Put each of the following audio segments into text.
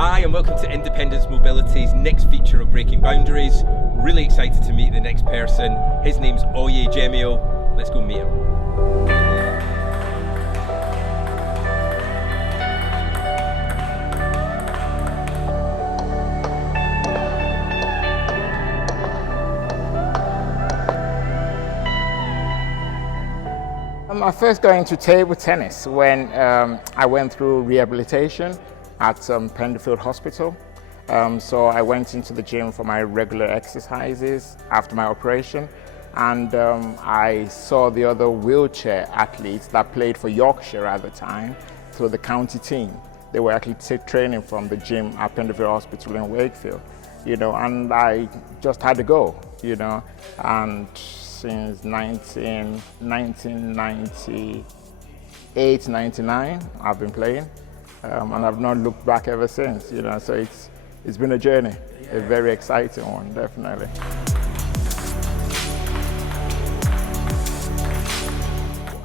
Hi and welcome to Independence Mobility's next feature of Breaking Boundaries. Really excited to meet the next person. His name's Oye Jemio. Let's go meet him. I first got into table tennis when I went through rehabilitation at Penderfield Hospital. So I went into the gym for my regular exercises after my operation, and I saw the other wheelchair athletes that played for Yorkshire at the time through the county team. They were actually training from the gym at Penderfield Hospital in Wakefield, and I just had to go, and since 1998, 99, I've been playing, and I've not looked back ever since, so it's been a journey, a very exciting one, definitely.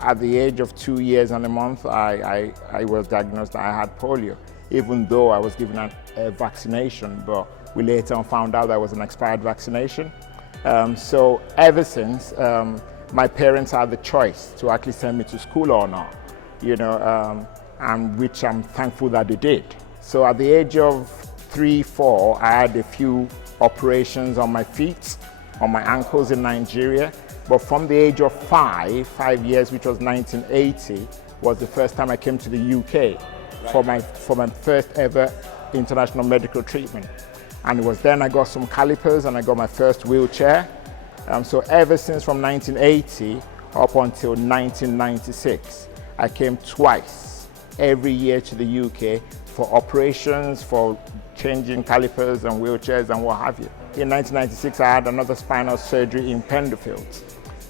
At the age of 2 years and a month, I was diagnosed that I had polio, even though I was given a vaccination, but we later on found out that was an expired vaccination. So ever since, my parents had the choice to actually send me to school or not, and which I'm thankful that they did. So at the age of 3, 4, I had a few operations on my feet, on my ankles in Nigeria. But from the age of 5 years, which was 1980, was the first time I came to the UK for my first ever international medical treatment. And it was then I got some calipers and I got my first wheelchair. So ever since from 1980 up until 1996, I came twice every year to the UK for operations, for changing calipers and wheelchairs and what have you. In 1996, I had another spinal surgery in Penderfield.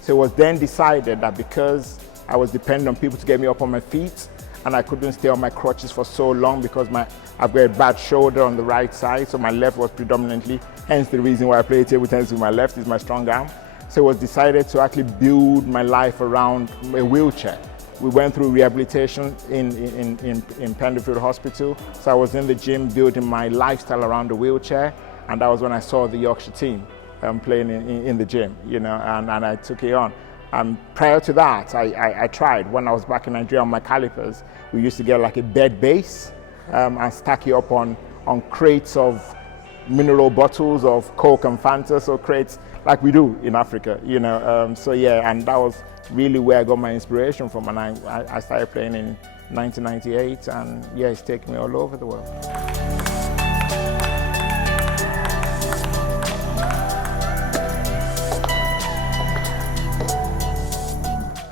So it was then decided that because I was dependent on people to get me up on my feet, and I couldn't stay on my crutches for so long because I've got a bad shoulder on the right side, so my left was predominantly, hence the reason why I play table tennis with my left is my strong arm. So it was decided to actually build my life around a wheelchair. We went through rehabilitation in Penderfield Hospital, so I was in the gym building my lifestyle around the wheelchair, and that was when I saw the Yorkshire team playing in the gym, and I took it on. Prior to that, I tried. When I was back in Nigeria on my calipers, we used to get like a bed base and stack it up on crates of mineral bottles of Coke and Fanta, so crates like we do in Africa, So yeah, and that was really where I got my inspiration from, and I started playing in 1998, and yeah, it's taken me all over the world.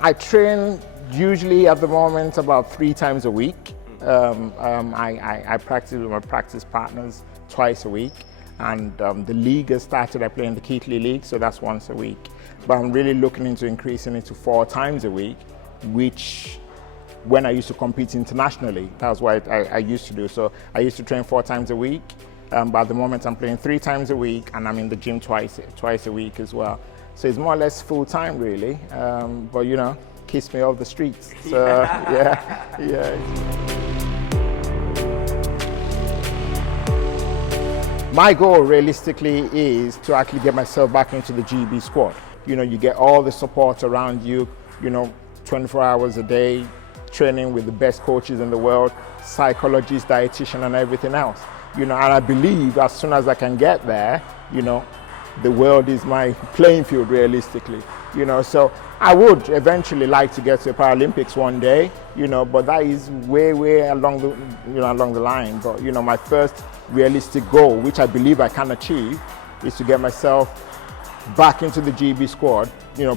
I train usually at the moment about 3 times a week. I practice with my practice partners twice a week, and the league has started. I play in the Keighley League, so that's once a week. But I'm really looking into increasing it to 4 times a week, which when I used to compete internationally, that's what I used to do. So I used to train 4 times a week, but at the moment I'm playing 3 times a week, and I'm in the gym twice a week as well. So it's more or less full time really, but keeps me off the streets. So yeah. My goal realistically is to actually get myself back into the GB squad. You get all the support around you, 24 hours a day, training with the best coaches in the world, psychologists, dietitian and everything else. And I believe as soon as I can get there, the world is my playing field realistically, so I would eventually like to get to the Paralympics one day, but that is way along the line. But my first realistic goal, which I believe I can achieve, is to get myself back into the GB squad,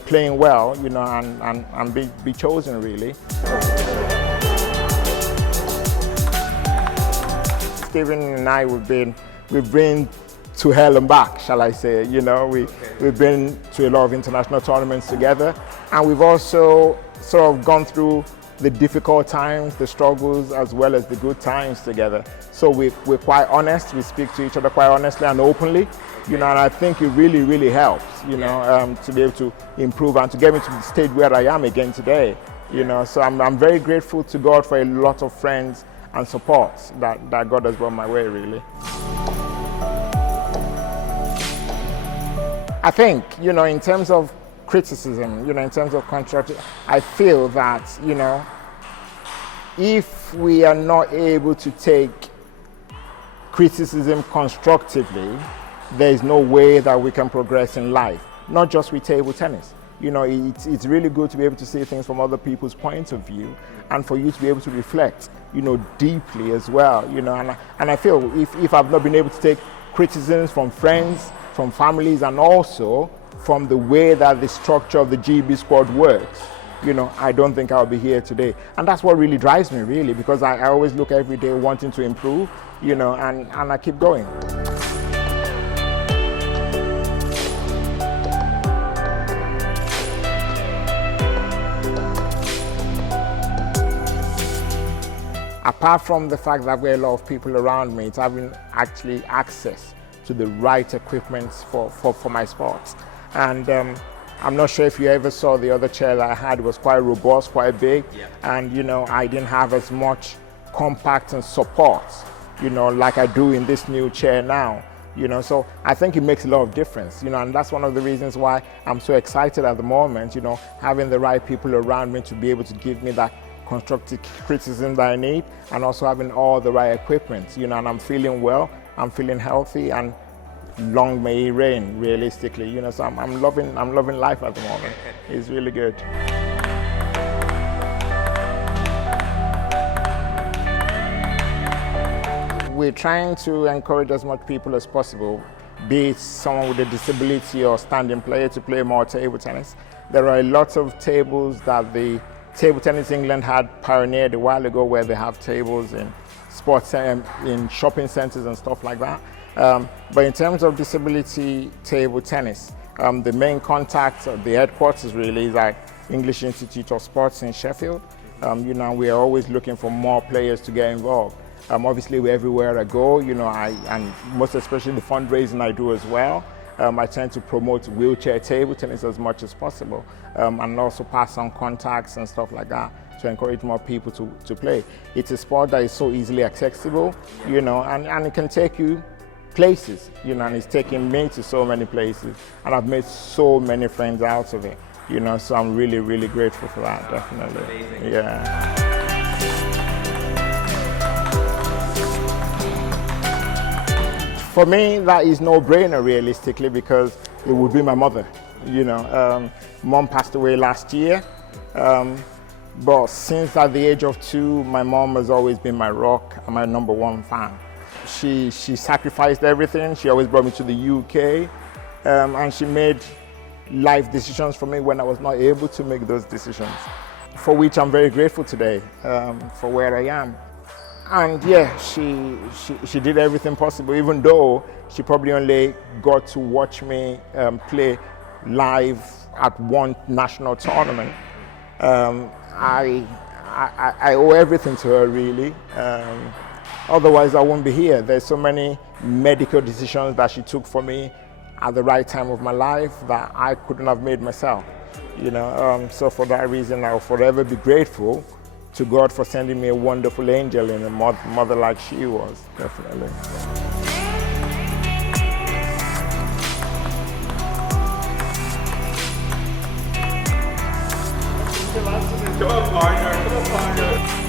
playing well, and be chosen really. Stephen and I, we've been to hell and back, shall I say. We've been to a lot of international tournaments together, and we've also sort of gone through the difficult times, the struggles, as well as the good times together. So we're quite honest, we speak to each other quite honestly and openly, and I think it really helps, to be able to improve and to get me to the stage where I am again today, So I'm very grateful to God for a lot of friends and support that God has brought my way, really. I think, in terms of criticism, in terms of constructive, I feel that, if we are not able to take criticism constructively, there is no way that we can progress in life, not just with table tennis. It's really good to be able to see things from other people's points of view, and for you to be able to reflect, deeply as well, and I feel if I've not been able to take criticisms from friends, from families, and also from the way that the structure of the GB squad works, I don't think I'll be here today. And that's what really drives me, really, because I always look every day wanting to improve, and I keep going. Apart from the fact that there are a lot of people around me, it's having actually access to the right equipment for my sports. And I'm not sure if you ever saw the other chair that I had. It was quite robust, quite big, and I didn't have as much compact and support, like I do in this new chair now. So I think it makes a lot of difference, and that's one of the reasons why I'm so excited at the moment, having the right people around me to be able to give me that constructive criticism that I need, and also having all the right equipment, and I'm feeling well, I'm feeling healthy, and long may it reign, realistically, so I'm loving life at the moment. It's really good. We're trying to encourage as much people as possible, be it someone with a disability or standing player, to play more table tennis. There are a lot of tables that the Table Tennis England had pioneered a while ago, where they have tables in sports, in shopping centers and stuff like that. But in terms of disability table tennis, the main contact of the headquarters really is at English Institute of Sports in Sheffield. We are always looking for more players to get involved. Obviously, everywhere I go, and most especially the fundraising I do as well, I tend to promote wheelchair table tennis as much as possible, and also pass on contacts and stuff like that to encourage more people to play. It's a sport that is so easily accessible, and it can take you places, and it's taken me to so many places, and I've made so many friends out of it, so I'm really, really grateful for that, definitely. Amazing. Yeah. For me, that is no-brainer, realistically, because it would be my mother. Mom passed away last year, but since at the age of 2, my mom has always been my rock and my #1 fan. She sacrificed everything. She always brought me to the UK, and she made life decisions for me when I was not able to make those decisions, for which I'm very grateful today, for where I am. And yeah, she did everything possible, even though she probably only got to watch me play live at one national tournament. I owe everything to her, really. Otherwise, I won't be here. There's so many medical decisions that she took for me at the right time of my life that I couldn't have made myself. So for that reason, I'll forever be grateful to God for sending me a wonderful angel and a mother like she was, definitely. Come on, partner. Come on, partner.